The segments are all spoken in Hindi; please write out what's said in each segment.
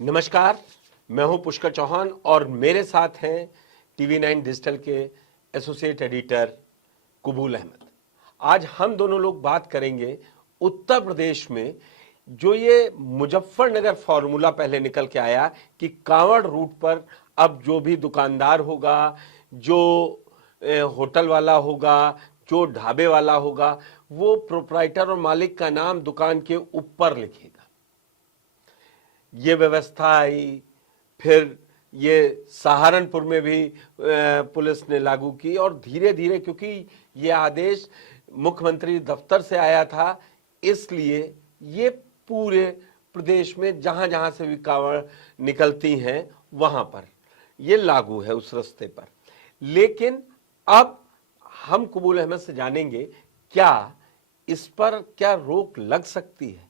नमस्कार, मैं हूं पुष्कर चौहान और मेरे साथ हैं TV9 डिजिटल के एसोसिएट एडिटर कुबूल अहमद। आज हम दोनों लोग बात करेंगे उत्तर प्रदेश में जो ये मुजफ्फरनगर फॉर्मूला पहले निकल के आया कि कांवड़ रूट पर अब जो भी दुकानदार होगा, जो होटल वाला होगा, जो ढाबे वाला होगा, वो प्रोप्राइटर और मालिक का नाम दुकान के ऊपर लिखेगा। ये व्यवस्था आई, फिर ये सहारनपुर में भी पुलिस ने लागू की और धीरे धीरे, क्योंकि ये आदेश मुख्यमंत्री दफ्तर से आया था, इसलिए ये पूरे प्रदेश में जहां जहां से भी कांवड़ निकलती हैं वहां पर ये लागू है उस रास्ते पर। लेकिन अब हम कुबूल अहमद से जानेंगे क्या इस पर क्या रोक लग सकती है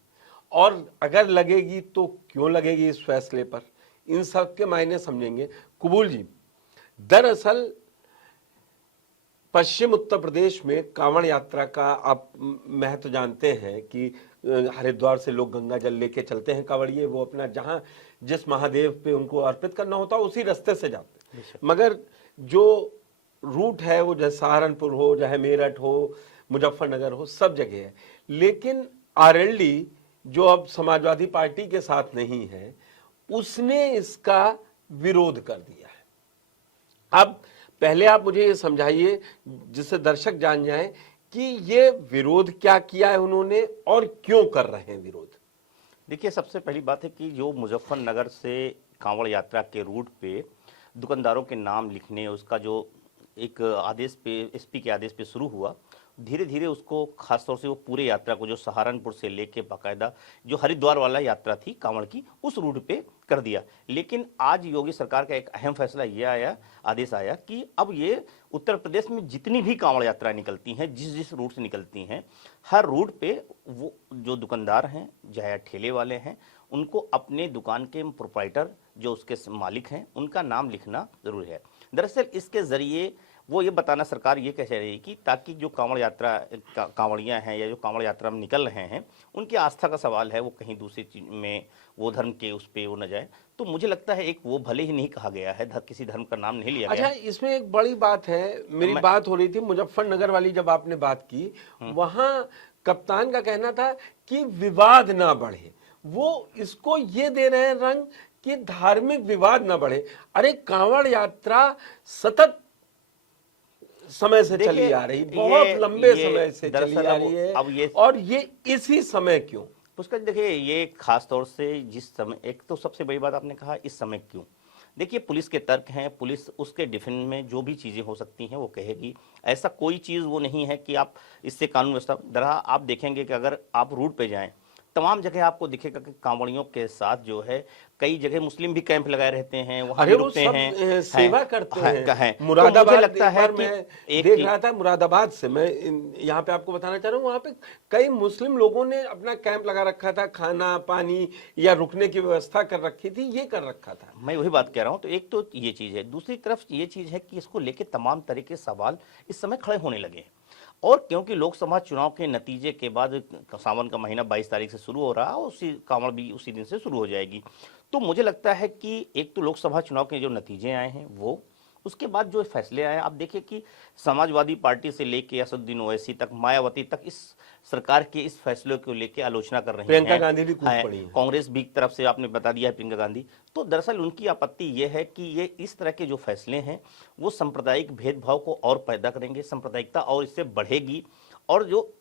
और अगर लगेगी तो क्यों लगेगी इस फैसले पर, इन सब के मायने समझेंगे। कुबूल जी, दरअसल पश्चिम उत्तर प्रदेश में कांवड़ यात्रा का आप महत्व जानते हैं कि हरिद्वार से लोग गंगा जल लेके चलते हैं कांवड़िए, वो अपना जहां जिस महादेव पे उनको अर्पित करना होता है उसी रास्ते से जाते हैं। मगर जो रूट है वो चाहे सहारनपुर हो, चाहे मेरठ हो, मुजफ्फरनगर हो, सब जगह है। लेकिन आरएलडी जो अब समाजवादी पार्टी के साथ नहीं है, उसने इसका विरोध कर दिया है। अब पहले आप मुझे ये समझाइए जिससे दर्शक जान जाएं कि ये विरोध क्या किया है उन्होंने और क्यों कर रहे हैं विरोध। देखिए, सबसे पहली बात है कि जो मुजफ्फरनगर से कांवड़ यात्रा के रूट पे दुकानदारों के नाम लिखने, उसका जो एक आदेश पे, एसपी के आदेश पे शुरू हुआ, धीरे धीरे उसको खासतौर से वो पूरे यात्रा को जो सहारनपुर से लेके बाकायदा जो हरिद्वार वाला यात्रा थी कांवड़ की, उस रूट पे कर दिया। लेकिन आज योगी सरकार का एक अहम फैसला ये आया, आदेश आया कि अब ये उत्तर प्रदेश में जितनी भी कांवड़ यात्राएं निकलती हैं, जिस जिस रूट से निकलती हैं, हर रूट पे वो जो दुकानदार हैं, चाहे ठेले वाले हैं, उनको अपने दुकान के प्रोप्राइटर जो उसके मालिक हैं उनका नाम लिखना जरूरी है। दरअसल इसके जरिए वो ये बताना सरकार ये कह रही है कि ताकि जो कांवड़ यात्रा कांवड़ियाँ हैं या जो कांवड़ यात्रा में निकल रहे हैं, उनकी आस्था का सवाल है, वो कहीं दूसरी चीज में वो धर्म के उस पे वो न जाए। तो मुझे लगता है एक वो भले ही नहीं कहा गया है, किसी धर्म का नाम नहीं लिया गया। अच्छा, इसमें एक बड़ी बात है, मेरी बात हो रही थी मुजफ्फरनगर वाली, जब आपने बात की वहां कप्तान का कहना था कि विवाद ना बढ़े, वो इसको ये दे रहे हैं रंग कि धार्मिक विवाद ना बढ़े। अरे कांवड़ यात्रा सतत समय से चली आ रही, बहुत लंबे समय से चली आ रही है, अब ये और ये इसी समय क्यों? पुष्कर, देखिए ये खास तौर से जिस समय, एक तो सबसे बड़ी बात आपने कहा इस समय क्यों। देखिए, पुलिस के तर्क हैं, पुलिस उसके डिफेंस में जो भी चीज़ें हो सकती हैं वो कहेगी। ऐसा कोई चीज़ वो नहीं है कि आप इससे कानून व्यवस्था दरहा। आप देखेंगे कि अगर आप रूट पे जाएं, तमाम जगह आपको दिखेगा कि कांवड़ियों के साथ जो है कई जगह मुस्लिम भी कैंप लगाए रहते हैं, वहां भी रुकते हैं, सेवा करते हैं। मुरादाबाद, तो मुझे लगता है कि मैं देख रहा था मुरादाबाद से, मैं यहाँ पे आपको बताना चाह रहा हूँ, वहां पे कई मुस्लिम लोगों ने अपना कैंप लगा रखा था, खाना पानी या रुकने की व्यवस्था कर रखी थी, ये कर रखा था। मैं वही बात कह रहा हूँ। तो एक तो ये चीज है, दूसरी तरफ ये चीज है कि इसको लेके तमाम तरह के सवाल इस समय खड़े होने लगे हैं। और क्योंकि लोकसभा चुनाव के नतीजे के बाद सावन का महीना 22 तारीख से शुरू हो रहा है, उसी कांवड़ भी उसी दिन से शुरू हो जाएगी। तो मुझे लगता है कि एक तो लोकसभा चुनाव के जो नतीजे आए हैं वो, उसके बाद जो फैसले आए, आप देखिए कि समाजवादी पार्टी से लेके असदुद्दीन ओवैसी तक, मायावती तक इस सरकार के इस फैसले को लेके आलोचना कर रही हैं। प्रियंका गांधी भी कूद पड़ी है, कांग्रेस भी तरफ से आपने बता दिया है प्रियंका गांधी। तो दरअसल उनकी आपत्ति ये है कि ये इस तरह के जो फैसले हैं वो सांप्रदायिक भेदभाव को और पैदा करेंगे, सांप्रदायिकता और इससे बढ़ेगी, और जो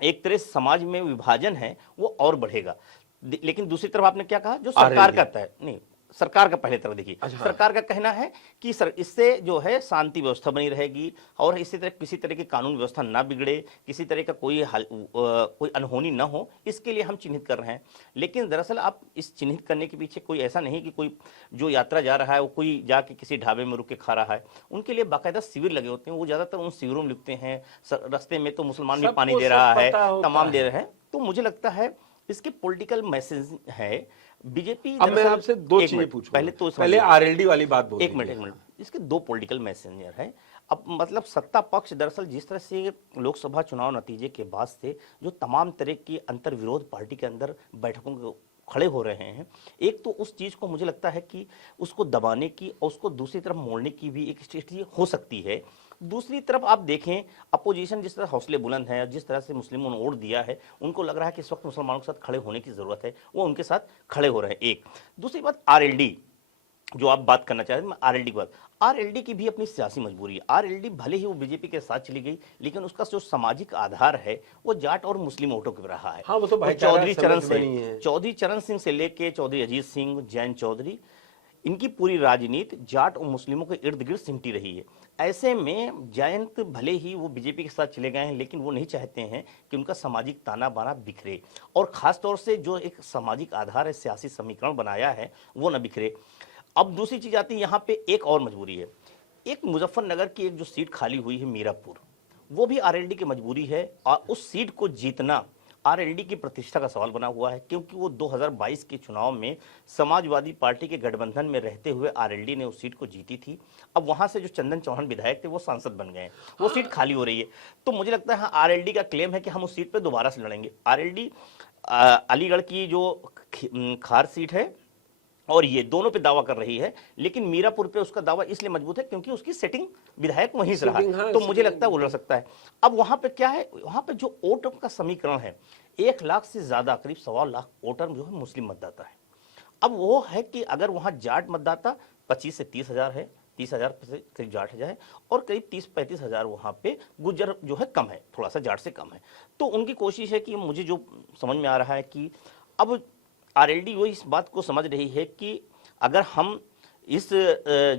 एक तरह समाज में विभाजन है वो और बढ़ेगा। लेकिन दूसरी तरफ आपने क्या कहा, जो सरकार करता है, नहीं सरकार का पहले तरफ देखिए, सरकार का कहना है कि इससे जो है शांति व्यवस्था बनी रहेगी और इसी तरह किसी तरह की कानून व्यवस्था ना बिगड़े, किसी तरह का कोई अनहोनी ना हो, इसके लिए हम चिन्हित कर रहे हैं। लेकिन दरअसल आप इस चिन्हित करने के पीछे कोई ऐसा नहीं कि कोई जो यात्रा जा रहा है वो कोई जाके किसी ढाबे में रुक के खा रहा है। उनके लिए बाकायदा शिविर लगे होते हैं, वो ज्यादातर उन शिविरों में लिखते हैं, रास्ते में तो मुसलमान भी पानी दे रहा है, तमाम दे रहे हैं। तो मुझे लगता है इसके पॉलिटिकल मैसेज है बीजेपी। अब मैं आपसे दो चीजें पूछूं, पहले आरएलडी वाली बात बोल, एक मिनट, इसके दो पॉलिटिकल मैसेंजर है। अब मतलब सत्ता पक्ष दरअसल जिस तरह से लोकसभा चुनाव नतीजे के बाद से जो तमाम तरह की अंतर विरोध पार्टी के अंदर बैठकों खड़े हो रहे हैं, एक तो उस चीज को मुझे लगता है कि उसको दबाने की और उसको दूसरी तरफ मोड़ने की भी एक स्ट्रेटजी हो सकती है। दूसरी तरफ आप देखें, अपोजिशन जिस तरह हौसले बुलंद है, जिस तरह से मुस्लिमों ने वोट दिया है, उनको लग रहा है कि इस वक्त मुसलमानों के साथ खड़े होने की जरूरत है, वो उनके साथ खड़े हो रहे हैं। एक दूसरी बात, आरएलडी जो आप बात करना चाह रहे हैं, आरएलडी की बात, आरएलडी की भी अपनी सियासी मजबूरी है। आरएलडी भले ही वो बीजेपी के साथ चली गई, लेकिन उसका जो सामाजिक आधार है वो जाट और मुस्लिम वोटों पे रहा है। हाँ, वो तो और भाईचारा चौधरी चरण समझ बनी है। से, चौधरी चरण सिंह से लेके चौधरी अजीत सिंह, जैन चौधरी, इनकी पूरी राजनीति जाट और मुस्लिमों के इर्द गिर्द सिमटी रही है। ऐसे में जयंत भले ही वो बीजेपी के साथ चले गए हैं, लेकिन वो नहीं चाहते हैं कि उनका सामाजिक ताना बाना बिखरे, और खास तौर से जो एक सामाजिक आधार है, सियासी समीकरण बनाया है, वो न बिखरे। अब दूसरी चीज आती है, यहाँ पे एक और मजबूरी है। एक मुजफ्फरनगर की एक जो सीट खाली हुई है मीरापुर, वो भी आरएलडी की मजबूरी है, और उस सीट को जीतना आरएलडी की प्रतिष्ठा का सवाल बना हुआ है, क्योंकि वो 2022 के चुनाव में समाजवादी पार्टी के गठबंधन में रहते हुए आरएलडी ने उस सीट को जीती थी। अब वहां से जो चंदन चौहान विधायक थे वो सांसद बन गए, वो सीट खाली हो रही है। तो मुझे लगता है आरएलडी का क्लेम है कि हम उस सीट पर दोबारा से लड़ेंगे। आरएलडी अलीगढ़ की जो खार सीट है और ये दोनों पे दावा कर रही है, लेकिन मीरापुर पे उसका दावा इसलिए मजबूत है क्योंकि उसकी सेटिंग विधायक वहीं से रहा है। हाँ, तो मुझे लगता है वो लड़ सकता है। अब वहां पे क्या है, वहां पे जो वोट का समीकरण है, 1 लाख से ज्यादा, करीब 1.25 लाख वोटर जो है मुस्लिम मतदाता है। अब वो है कि अगर वहां जाट मतदाता 25 से 30 हजार है, 30 हजार से करीब जाट है, और करीब 30-35 हजार वहां पे गुज्जर जो है कम है, थोड़ा सा जाट से कम है। तो उनकी कोशिश है कि मुझे जो समझ में आ रहा है कि अब आरएलडी वो इस बात को समझ रही है कि अगर हम इस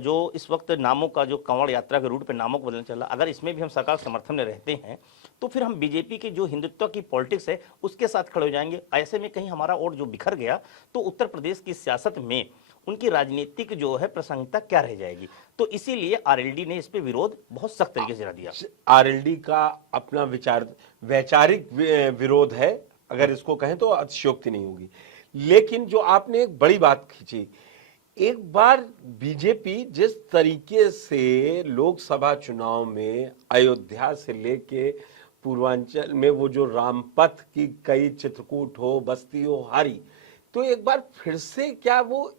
जो इस वक्त नामों का जो कांवड़ यात्रा के रूट पे नामों को बदलने चला, अगर इसमें भी हम सरकार समर्थन में रहते हैं, तो फिर हम बीजेपी की जो हिंदुत्व की पॉलिटिक्स है उसके साथ खड़े हो जाएंगे। ऐसे में कहीं हमारा वोट जो बिखर गया, तो उत्तर प्रदेश की सियासत में उनकी राजनीतिक जो है प्रासंगिकता क्या रह जाएगी। तो इसीलिए आरएलडी ने इस पे विरोध बहुत सख्त तरीके से दिया। आरएलडी का अपना वैचारिक विरोध है, अगर इसको कहें तो अतिशयोक्ति नहीं होगी। लेकिन जो आपने एक बड़ी बात खींची, एक बार बीजेपी जिस तरीके से लोकसभा चुनाव में अयोध्या से लेके पूर्वांचल में वो जो रामपथ की कई चित्रकूट हो, बस्ती हो, हारी, तो एक बार फिर से क्या वो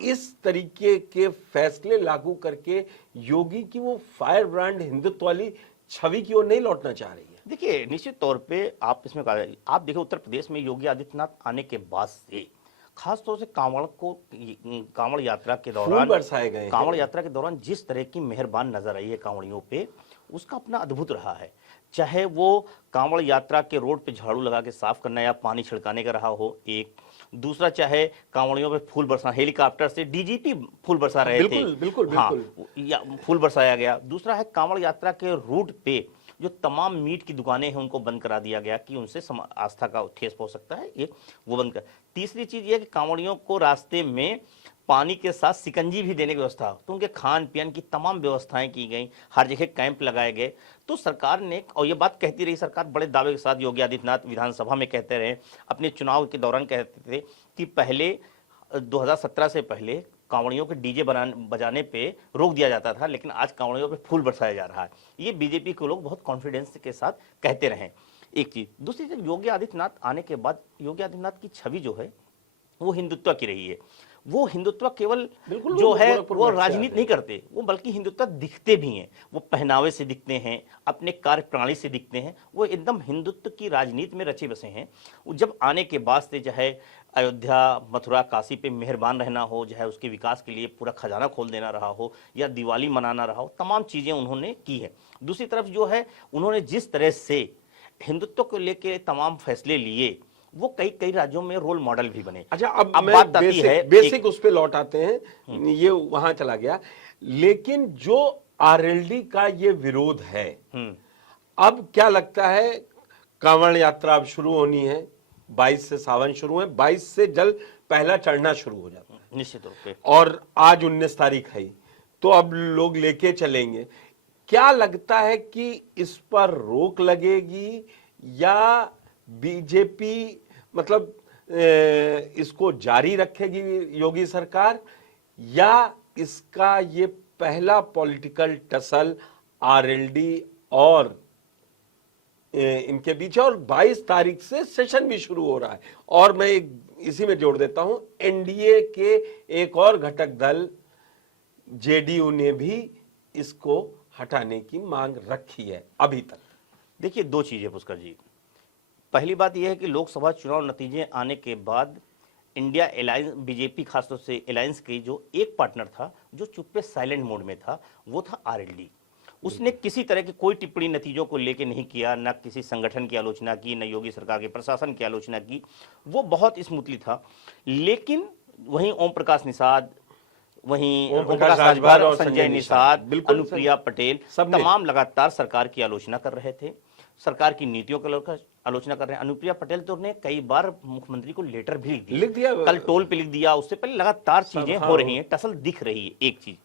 इस तरीके के फैसले लागू करके योगी की वो फायर ब्रांड हिंदुत्व वाली छवि की ओर नहीं लौटना चाह रही है? देखिए, निश्चित तौर पे आप इसमें आप देखिए, उत्तर प्रदेश में योगी आदित्यनाथ आने के बाद से खास तौर से कांवड़ यात्रा के दौरान फूल बरसाए गए हैं। कांवड़ यात्रा के दौरान जिस तरह की मेहरबान नजर आई है कांवड़ियों पे, उसका अपना अद्भुत रहा है। चाहे वो कांवड़ यात्रा के रोड पे झाड़ू लगा के साफ करना या पानी छिड़काने का रहा हो, एक दूसरा चाहे कांवड़ियों पे फूल बरसा, हेलीकॉप्टर से डीजीपी फूल बरसा रहे थे, बिल्कुल बिल्कुल हाँ, बिल्कुल या फूल बरसाया गया। दूसरा है कांवड़ यात्रा के रूट पे जो तमाम मीट की दुकानें हैं उनको बंद करा दिया गया कि उनसे आस्था का ठेस पहुंच सकता है, ये वो बंद कर। तीसरी चीज ये कि कांवड़ियों को रास्ते में पानी के साथ सिकंजी भी देने की व्यवस्था, तो उनके खान पीन की तमाम व्यवस्थाएं की गई, हर जगह कैंप लगाए गए। तो सरकार ने, और ये बात कहती रही सरकार बड़े दावे के साथ, योगी आदित्यनाथ विधानसभा में कहते रहे, अपने चुनाव के दौरान कहते थे कि पहले 2017 से पहले कांवड़ियों के डीजे बजाने पे रोक दिया जाता था, लेकिन आज कांवड़ियों पे फूल बरसाया जा रहा है। ये बीजेपी के लोग बहुत कॉन्फिडेंस के साथ कहते रहे, एक चीज। दूसरी चीज, योगी आदित्यनाथ आने के बाद योगी आदित्यनाथ की छवि जो है वो हिंदुत्व की रही है। वो हिंदुत्व केवल जो है वो राजनीति नहीं करते, वो बल्कि हिंदुत्व दिखते भी हैं। वो पहनावे से दिखते हैं, अपने कार्य प्रणाली से दिखते हैं, वो एकदम हिंदुत्व की राजनीति में रचे बसे हैं। जब आने के बाद से चाहे अयोध्या, मथुरा, काशी पे मेहरबान रहना हो, चाहे उसके विकास के लिए पूरा खजाना खोल देना रहा हो, या दिवाली मनाना रहा हो, तमाम चीजें उन्होंने की है। दूसरी तरफ जो है, उन्होंने जिस तरह से हिंदुत्व को लेकर तमाम फैसले लिए, वो कई राज्यों में रोल मॉडल भी बने। अच्छा, अब मैं बात आती है बेसिक उस पे लौट आते हैं, ये वहां चला गया। लेकिन जो आरएलडी का ये विरोध है, अब क्या लगता है, कांवड़ यात्रा अब शुरू होनी है, 22 से सावन शुरू है, 22 से जल पहला चढ़ना शुरू हो जाता है निश्चित रूप से, और आज 19 तारीख है, तो अब लोग लेके चलेंगे। क्या लगता है कि इस पर रोक लगेगी, या बीजेपी मतलब इसको जारी रखेगी योगी सरकार, या इसका ये पहला पॉलिटिकल टसल आरएलडी और इनके बीच है? और 22 तारीख से सेशन भी शुरू हो रहा है। और मैं इसी में जोड़ देता हूं, एनडीए के एक और घटक दल जेडीयू ने भी इसको हटाने की मांग रखी है अभी तक। देखिए, दो चीजें पुष्कर जी। पहली बात यह है कि लोकसभा चुनाव नतीजे आने के बाद इंडिया अलायंस, बीजेपी खासतौर से अलायंस की जो एक पार्टनर था जो चुप्पे साइलेंट मोड में था, वो था आरएलडी। उसने किसी तरह की कोई टिप्पणी नतीजों को लेकर नहीं किया, ना किसी संगठन की आलोचना की, न योगी सरकार के प्रशासन की आलोचना की। वो बहुत स्मूथली था। लेकिन वहीं ओम प्रकाश निषाद, वहीं ओम ओम प्रकाश प्रकाश राजभर राजभर, और संजय संजय निषाद, बिल्कुल अनुप्रिया पटेल, सबने। तमाम लगातार सरकार की आलोचना कर रहे थे, सरकार की नीतियों की आलोचना कर रहे हैं। अनुप्रिया पटेल तो ने कई बार मुख्यमंत्री को लेटर भी लिख दिया। कल टोल पे लिख दिया। उससे पहले लगातार चीजें हाँ, हो रही हैं, टसल दिख रही है। एक चीज।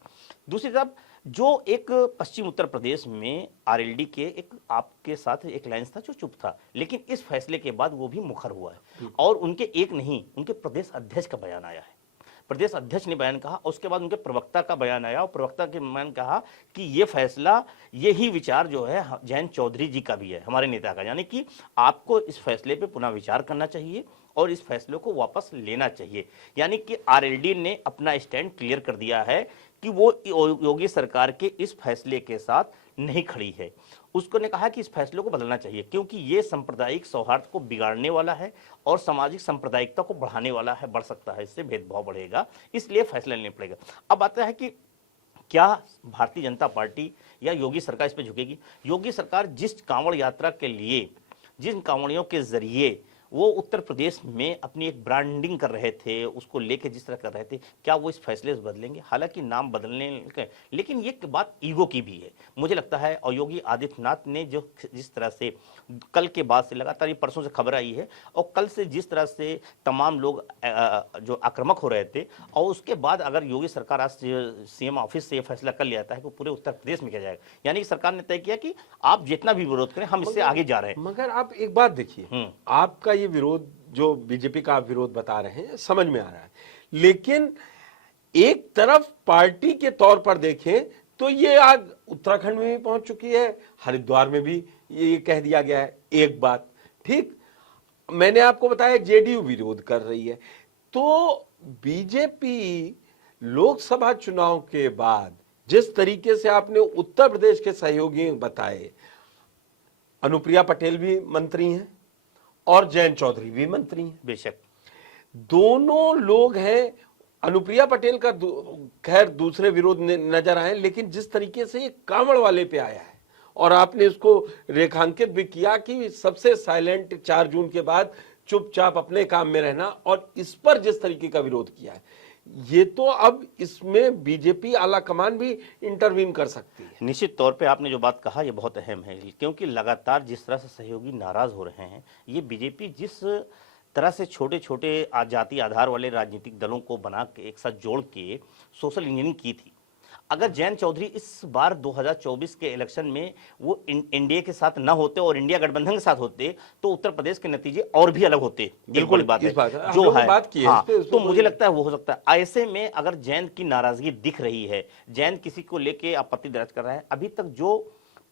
दूसरी तरफ जो एक पश्चिम उत्तर प्रदेश में आरएलडी के एक आपके साथ एक लाइन्स था जो चुप था, लेकिन इस फैसले के बाद वो भी मुखर हुआ है। और उनके एक नहीं, उनके प्रदेश अध्यक्ष का बयान आया है। प्रदेश अध्यक्ष ने बयान कहा, उसके बाद उनके प्रवक्ता का बयान आया और प्रवक्ता के बयान कहा कि ये फैसला, यही विचार जो है जयंत चौधरी जी का भी है, हमारे नेता का, यानी कि आपको इस फैसले पे पुनः विचार करना चाहिए और इस फैसले को वापस लेना चाहिए। यानी कि आरएलडी ने अपना स्टैंड क्लियर कर दिया है कि वो योगी सरकार के इस फैसले के साथ नहीं खड़ी है। उसको ने कहा कि इस फैसले को बदलना चाहिए क्योंकि ये सांप्रदायिक सौहार्द को बिगाड़ने वाला है और सामाजिक सांप्रदायिकता को बढ़ाने वाला है, बढ़ सकता है, इससे भेदभाव बढ़ेगा, इसलिए फैसला लेना पड़ेगा। अब आता है कि क्या भारतीय जनता पार्टी या योगी सरकार इस पर झुकेगी? योगी सरकार जिस कांवड़ यात्रा के लिए, जिन कांवड़ियों के जरिए वो उत्तर प्रदेश में अपनी एक ब्रांडिंग कर रहे थे, उसको लेके जिस तरह कर रहे थे, क्या वो इस फैसले से बदलेंगे? हालांकि नाम बदलने के, लेकिन ये बात ईगो की भी है मुझे लगता है। और योगी आदित्यनाथ ने जो जिस तरह से कल के बाद से लगातार, ये परसों से खबर आई है, और कल से जिस तरह से तमाम लोग जो आक्रामक हो रहे थे, और उसके बाद अगर योगी सरकार आज सीएम ऑफिस से ये फैसला कर लिया है कि पूरे उत्तर प्रदेश में किया जाएगा, यानी कि सरकार ने तय किया कि आप जितना भी विरोध करें, हम इससे आगे जा रहे हैं। मगर आप एक बात देखिए, आपका ये विरोध जो बीजेपी का आप विरोध बता रहे हैं समझ में आ रहा है, लेकिन एक तरफ पार्टी के तौर पर देखें तो ये आग उत्तराखंड में भी पहुंच चुकी है, हरिद्वार में भी ये कह दिया गया है। एक बात ठीक, मैंने आपको बताया जेडीयू विरोध कर रही है, तो बीजेपी लोकसभा चुनाव के बाद जिस तरीके से आपने उत्तर प्रदेश के सहयोगी बताए, अनुप्रिया पटेल भी मंत्री हैं और जयंत चौधरी भी मंत्री हैं, बेशक दोनों लोग हैं। अनुप्रिया पटेल का खैर दूसरे विरोध नजर आए, लेकिन जिस तरीके से ये कांवड़ वाले पे आया है और आपने इसको रेखांकित भी किया कि सबसे साइलेंट 4 जून के बाद चुपचाप अपने काम में रहना, और इस पर जिस तरीके का विरोध किया है, ये तो अब इसमें बीजेपी आला कमान भी इंटरवीन कर सकती है। निश्चित तौर पे आपने जो बात कहा ये बहुत अहम है, क्योंकि लगातार जिस तरह से सहयोगी नाराज हो रहे हैं, ये बीजेपी जिस तरह से छोटे छोटे जाति आधार वाले राजनीतिक दलों को बना के एक साथ जोड़ के सोशल इंजीनियरिंग की थी, अगर जयंत चौधरी इस बार 2024 के इलेक्शन में वो एनडीए के साथ ना होते और इंडिया गठबंधन के साथ होते तो उत्तर प्रदेश के नतीजे और भी अलग होते। बिल्कुल बात है जो है बात की हाँ, है, तो मुझे लगता है वो हो सकता है। ऐसे में अगर जयंत की नाराजगी दिख रही है, जयंत किसी को लेके आपत्ति दर्ज कर रहा है, अभी तक जो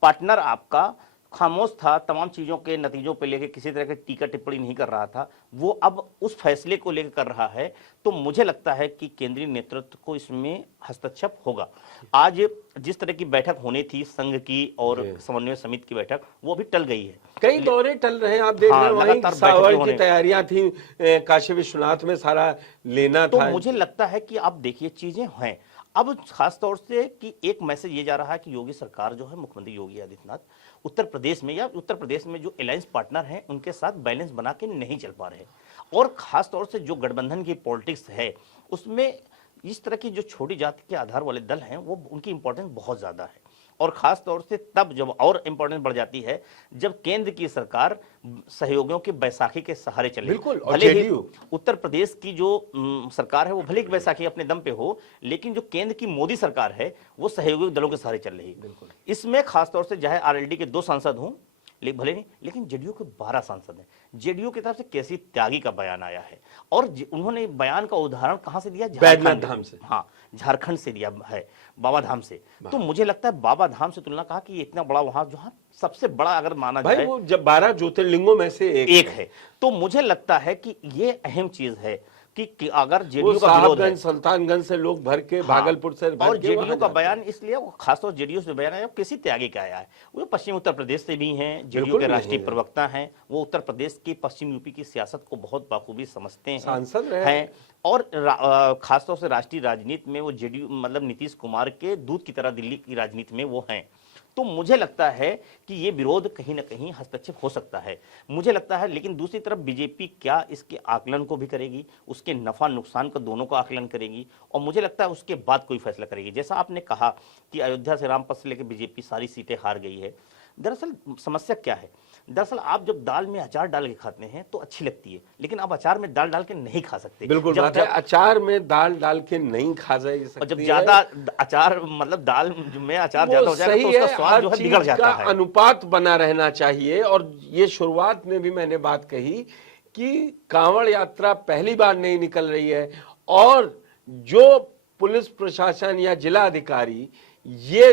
पार्टनर आपका खामोश था, तमाम चीजों के नतीजों पे लेके किसी तरह की टीका टिप्पणी नहीं कर रहा था, वो अब उस फैसले को लेकर कर रहा है, तो मुझे लगता है कि केंद्रीय नेतृत्व को इसमें हस्तक्षेप होगा। आज जिस तरह की बैठक होनी थी संघ की और समन्वय समिति की बैठक, वो भी टल गई है। कई दौरे टल रहे हैं, आप देख रहे हैं, वहीं सावर की तैयारियां थी, काशी विश्वनाथ में सारा लेना तो था। मुझे लगता है कि आप देखिए चीजें हैं अब खास तौर से कि एक मैसेज ये जा रहा है कि योगी सरकार जो है, मुख्यमंत्री योगी आदित्यनाथ उत्तर प्रदेश में या उत्तर प्रदेश में जो अलायंस पार्टनर हैं उनके साथ बैलेंस बना के नहीं चल पा रहे, और खास तौर से जो गठबंधन की पॉलिटिक्स है उसमें इस तरह की जो छोटी जाति के आधार वाले दल हैं वो उनकी इंपॉर्टेंस बहुत ज्यादा है, और खास तौर से तब जब और इंपॉर्टेंस बढ़ जाती है जब केंद्र की सरकार सहयोगियों के बैसाखी के सहारे चले। बिल्कुल, भले ही उत्तर प्रदेश की जो सरकार है वो भले ही बैसाखी अपने दम पे हो, लेकिन जो केंद्र की मोदी सरकार है वो सहयोगी दलों के सहारे चल रही है। इसमें खासतौर से चाहे आरएलडी के 2 सांसद हों भले नहीं, लेकिन जेडीयू के 12 सांसद हैं। जेडीयू की तरफ से केसी त्यागी का बयान आया है और उन्होंने बयान का उदाहरण कहां से दिया? बैद्यनाथ धाम से। हाँ, झारखंड से दिया है, बाबा धाम से। तो मुझे लगता है बाबा धाम से तुलना कहा कि ये इतना बड़ा वहां जो सबसे बड़ा अगर माना भाई जाए, वो जब 12 ज्योतिर्लिंगों में से एक है, तो मुझे लगता है कि ये अहम चीज है कि अगर वो जेडीयू का विरोध है, साहबगंज सुल्तानगंज से लोग भर के भागलपुर से भर और के जेडीयू वहां का जाते बयान इसलिए वो खासतौर जेडीयू से बयान आया, किसी त्यागी का आया है। वो पश्चिम उत्तर प्रदेश से भी हैं, जेडीयू बिल्कुल के नहीं राष्ट्रीय है। प्रवक्ता हैं, वो उत्तर प्रदेश की पश्चिम यूपी की सियासत को बहुत बाखूबी समझते हैं, सांसद रहे हैं और खासतौर से राष्ट्रीय राजनीति में वो जेडीयू मतलब नीतीश कुमार के दूत की तरह दिल्ली की राजनीति में वो हैं। तो मुझे लगता है कि ये विरोध कहीं ना कहीं हस्तक्षेप हो सकता है, मुझे लगता है। लेकिन दूसरी तरफ बीजेपी क्या इसके आकलन को भी करेगी, उसके नफा नुकसान का दोनों का आकलन करेगी और मुझे लगता है उसके बाद कोई फैसला करेगी। जैसा आपने कहा कि अयोध्या से रामपथ से लेकर बीजेपी सारी सीटें हार गई है। दरअसल समस्या क्या है? दरअसल आप जब दाल में अचार डाल के खाते हैं तो अच्छी लगती है, लेकिन आप अचार में दाल डाल के नहीं खा सकते। बिल्कुल बात है, अचार में दाल डाल के नहीं खा जा सकती। और जब ज्यादा अचार मतलब दाल में अचार ज्यादा हो जाएगा तो उसका स्वाद जो है बिगड़ जाता है। अनुपात बना रहना चाहिए। और ये शुरुआत में भी मैंने बात कही कि कांवड़ यात्रा पहली बार नहीं निकल रही है और जो पुलिस प्रशासन या जिला अधिकारी ये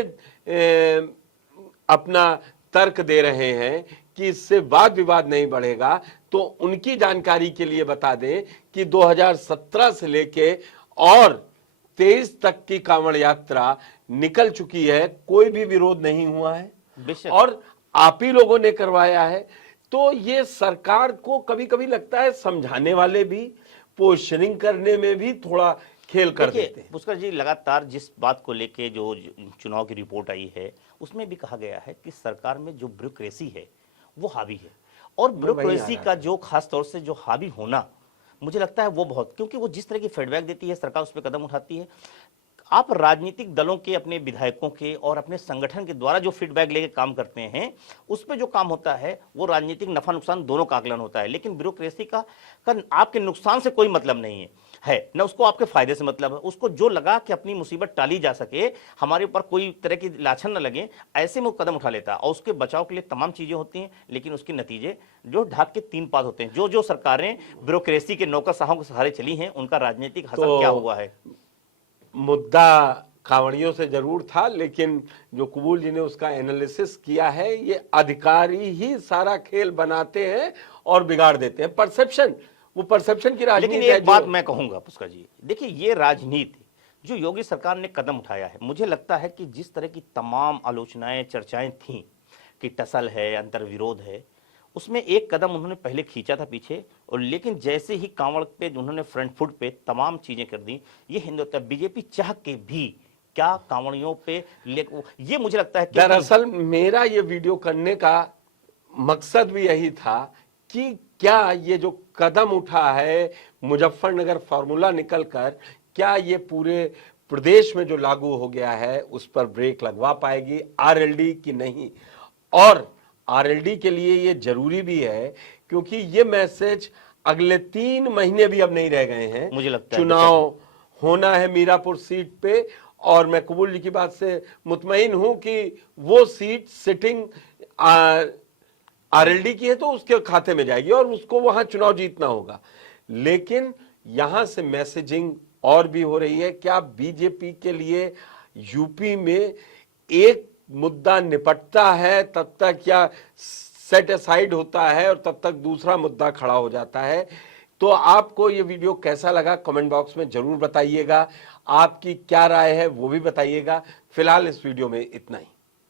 अपना तर्क दे रहे हैं कि इससे वाद विवाद नहीं बढ़ेगा, तो उनकी जानकारी के लिए बता दें कि 2017 से लेके और 23 तक की कांवड़ यात्रा निकल चुकी है, कोई भी विरोध नहीं हुआ है और आप ही लोगों ने करवाया है। तो ये सरकार को कभी कभी लगता है समझाने वाले भी पोजिशनिंग करने में भी थोड़ा खेल कर देते हैं। पुष्कर जी, लगातार जिस बात को लेके जो चुनाव की रिपोर्ट आई है उसमें भी कहा गया है कि सरकार में जो ब्यूरोक्रेसी है वो हावी है और ब्यूरोक्रेसी का जो खास तौर से जो हावी होना मुझे लगता है वो बहुत, क्योंकि वो जिस तरह की फीडबैक देती है सरकार उस पर कदम उठाती है। आप राजनीतिक दलों के अपने विधायकों के और अपने संगठन के द्वारा जो फीडबैक लेके काम करते हैं उस पे जो काम होता है वो राजनीतिक नफा नुकसान दोनों का आकलन होता है, लेकिन ब्यूरोक्रेसी का आपके नुकसान से कोई मतलब नहीं है ना उसको आपके फायदे से मतलब है। उसको जो लगा कि अपनी मुसीबत टाली जा सके, हमारे ऊपर कोई तरह की लाछन न लगे, ऐसे में वो कदम उठा लेता है और उसके बचाव के लिए तमाम चीजें होती हैं, लेकिन उसके नतीजे जो ढाक के 3 पात होते हैं। जो सरकारें ब्यूरोक्रेसी के नौकरशाहों के सहारे चली हैं उनका राजनीतिक असर क्या हुआ है? मुद्दा कांवड़ियों से जरूर था, लेकिन जो कुबूल जी ने उसका एनालिसिस किया है, ये अधिकारी ही सारा खेल बनाते हैं और बिगाड़ देते हैं। परसेप्शन, वो परसेप्शन की राजनीति है। लेकिन एक बात मैं कहूंगा पुष्कर जी, देखिए ये राजनीति जो योगी सरकार ने कदम उठाया है, मुझे लगता है कि जिस तरह की तमाम आलोचनाएं चर्चाएं थी कि टसल है, अंतर्विरोध है, उसमें एक कदम उन्होंने पहले खींचा था पीछे, और लेकिन जैसे ही कांवड़ पे उन्होंने फ्रंट फुट पे तमाम चीजें कर दी, ये हिंदुत्व बीजेपी चाह के भी क्या कांवड़ियों पे ये मुझे लगता है कि दरअसल मेरा ये वीडियो करने का मकसद भी यही था कि क्या ये जो कदम उठा है मुजफ्फरनगर फॉर्मूला निकलकर, क्या ये पूरे प्रदेश में जो लागू हो गया है उस पर ब्रेक लगवा पाएगी आरएलडी की नहीं। और आरएलडी के लिए ये जरूरी भी है क्योंकि ये मैसेज अगले 3 महीने भी अब नहीं रह गए हैं। मुझे लगता है चुनाव होना है मीरापुर सीट पे और मैं कबूल जी की बात से मुतमईन हूं कि वो सीट सिटिंग आरएलडी की है तो उसके खाते में जाएगी और उसको वहां चुनाव जीतना होगा। लेकिन यहां से मैसेजिंग और भी हो रही है। क्या बीजेपी के लिए यूपी में एक मुद्दा निपटता है तब तक या सेट असाइड होता है और तब तक दूसरा मुद्दा खड़ा हो जाता है? तो आपको ये वीडियो कैसा लगा कमेंट बॉक्स में जरूर बताइएगा। आपकी क्या राय है वो भी बताइएगा। फिलहाल इस वीडियो में इतना ही।